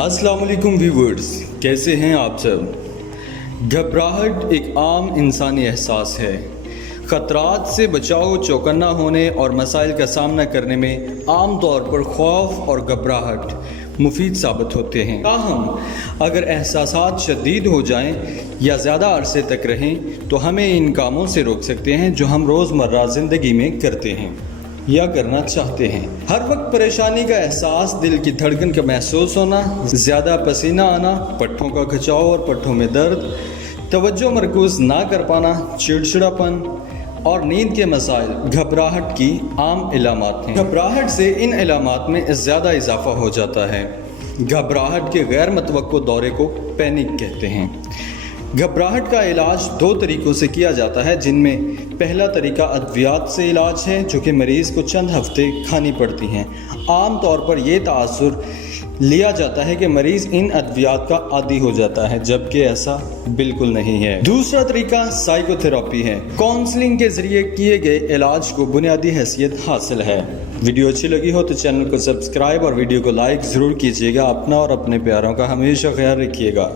अस्सलाम वालेकुम व्यूवर्स, कैसे हैं आप सब। घबराहट एक आम इंसानी एहसास है। ख़तरात से बचाव, चौकन्ना होने और मसाइल का सामना करने में आम तौर पर खौफ और घबराहट मुफीद साबित होते हैं। ताहम अगर एहसासात शदीद हो जाएं या ज़्यादा अरसे तक रहें तो हमें इन कामों से रोक सकते हैं जो हम रोज़मर्रा ज़िंदगी में करते हैं या करना चाहते हैं। हर वक्त परेशानी का एहसास, दिल की धड़कन का महसूस होना, ज़्यादा पसीना आना, पट्ठों का खिंचाव और पट्ठों में दर्द, तवज्जो मरकूज़ ना कर पाना, चिड़चिड़ापन और नींद के मसाइल घबराहट की आम इलामात हैं। घबराहट से इन इलामात में ज़्यादा इजाफा हो जाता है। घबराहट के गैर मुतवक्को दौरे को पैनिक कहते हैं। घबराहट का इलाज दो तरीक़ों से किया जाता है, जिनमें पहला तरीका अद्वियात से इलाज है जो कि मरीज़ को चंद हफ्ते खानी पड़ती हैं। आम तौर पर यह तासुर लिया जाता है कि मरीज़ इन अद्वियात का आदी हो जाता है, जबकि ऐसा बिल्कुल नहीं है। दूसरा तरीका साइकोथेरेपी है। काउंसलिंग के ज़रिए किए गए इलाज को बुनियादी हैसियत हासिल है। वीडियो अच्छी लगी हो तो चैनल को सब्सक्राइब और वीडियो को लाइक ज़रूर कीजिएगा। अपना और अपने प्यारों का हमेशा ख्याल रखिएगा।